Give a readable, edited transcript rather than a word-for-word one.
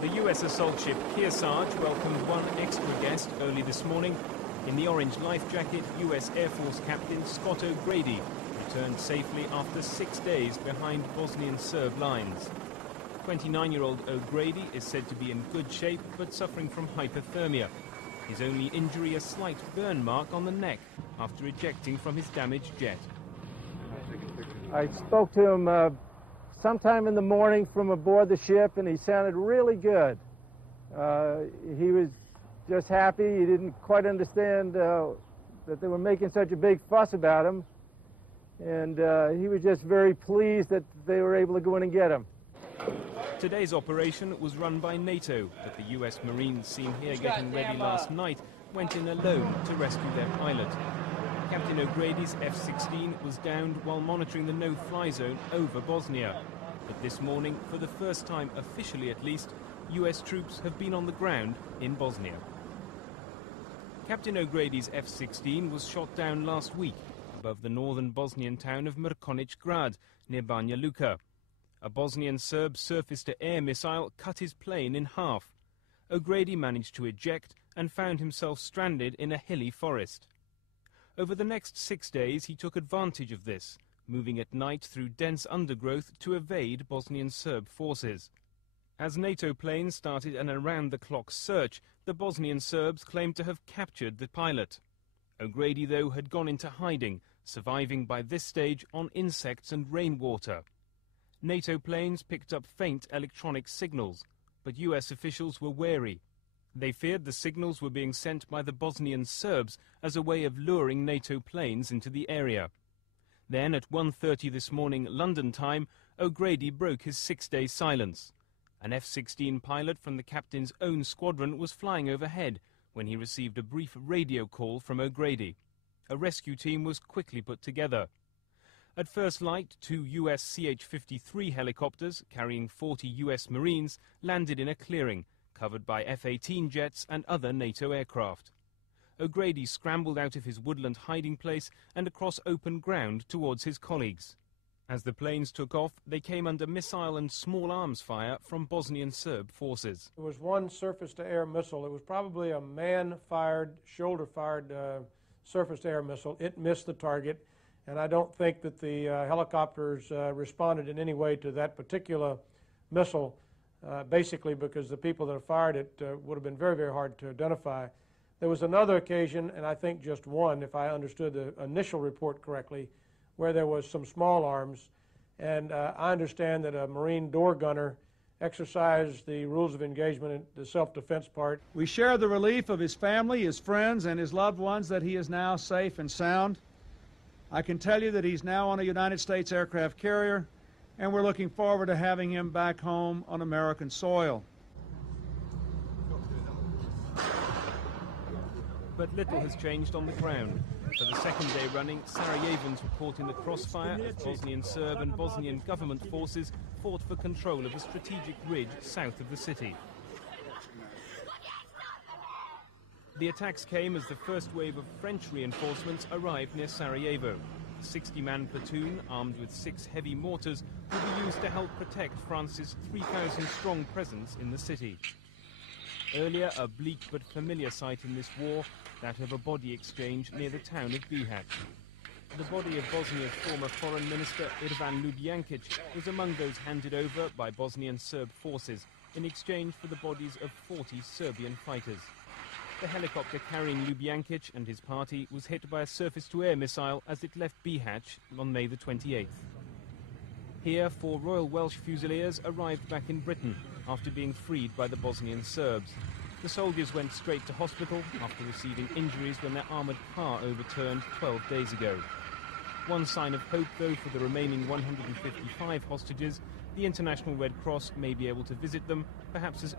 The U.S. assault ship Kearsarge welcomed one extra guest early this morning. In the orange life jacket, U.S. Air Force Captain Scott O'Grady returned safely after 6 days behind Bosnian Serb lines. 29-year-old O'Grady is said to be in good shape but suffering from hypothermia. His only injury, a slight burn mark on the neck after ejecting from his damaged jet. I spoke to him sometime in the morning from aboard the ship, and he sounded really good. He was just happy. He didn't quite understand that they were making such a big fuss about him, and he was just very pleased that they were able to go in and get him. Today's operation was run by NATO, but the U.S. Marines seen here getting ready last night went in alone to rescue their pilot. Captain O'Grady's F-16 was downed while monitoring the no-fly zone over Bosnia. But this morning, for the first time officially at least, U.S. troops have been on the ground in Bosnia. Captain O'Grady's F-16 was shot down last week above the northern Bosnian town of Mrkonjić Grad near Banja Luka. A Bosnian Serb surface-to-air missile cut his plane in half. O'Grady managed to eject and found himself stranded in a hilly forest. Over the next 6 days, he took advantage of this, moving at night through dense undergrowth to evade Bosnian Serb forces. As NATO planes started an around-the-clock search, the Bosnian Serbs claimed to have captured the pilot. O'Grady, though, had gone into hiding, surviving by this stage on insects and rainwater. NATO planes picked up faint electronic signals, but US officials were wary. They feared the signals were being sent by the Bosnian Serbs as a way of luring NATO planes into the area. Then, at 1:30 this morning London time, O'Grady broke his 6-day silence. An F-16 pilot from the captain's own squadron was flying overhead when he received a brief radio call from O'Grady. A rescue team was quickly put together. At first light, 2 US CH-53 helicopters carrying 40 US Marines landed in a clearing, covered by F-18 jets and other NATO aircraft. O'Grady scrambled out of his woodland hiding place and across open ground towards his colleagues. As the planes took off, they came under missile and small arms fire from Bosnian Serb forces. There was one surface-to-air missile. It was probably a man-fired, shoulder-fired surface-to-air missile. It missed the target, and I don't think that the helicopters responded in any way to that particular missile, basically because the people that fired it would have been very, very hard to identify. There was another occasion, and I think just one, if I understood the initial report correctly, where there was some small arms, and I understand that a Marine door gunner exercised the rules of engagement, the self-defense part. We share the relief of his family, his friends, and his loved ones that he is now safe and sound. I can tell you that he's now on a United States aircraft carrier, and we're looking forward to having him back home on American soil. But little has changed on the ground. For the second day running, Sarajevans report in the crossfire as Bosnian Serb and Bosnian government forces fought for control of a strategic ridge south of the city. The attacks came as the first wave of French reinforcements arrived near Sarajevo. A 60-man platoon, armed with 6 heavy mortars, will be used to help protect France's 3,000-strong presence in the city. Earlier, a bleak but familiar sight in this war, that of a body exchange near the town of Bihać. The body of Bosnia's former foreign minister Ivan Ljubijankić was among those handed over by Bosnian Serb forces in exchange for the bodies of 40 Serbian fighters. The helicopter carrying Ljubijankić and his party was hit by a surface-to-air missile as it left Bihać on May the 28th. Here, 4 Royal Welsh Fusiliers arrived back in Britain after being freed by the Bosnian Serbs. The soldiers went straight to hospital after receiving injuries when their armoured car overturned 12 days ago. One sign of hope, though, for the remaining 155 hostages, the International Red Cross may be able to visit them, perhaps as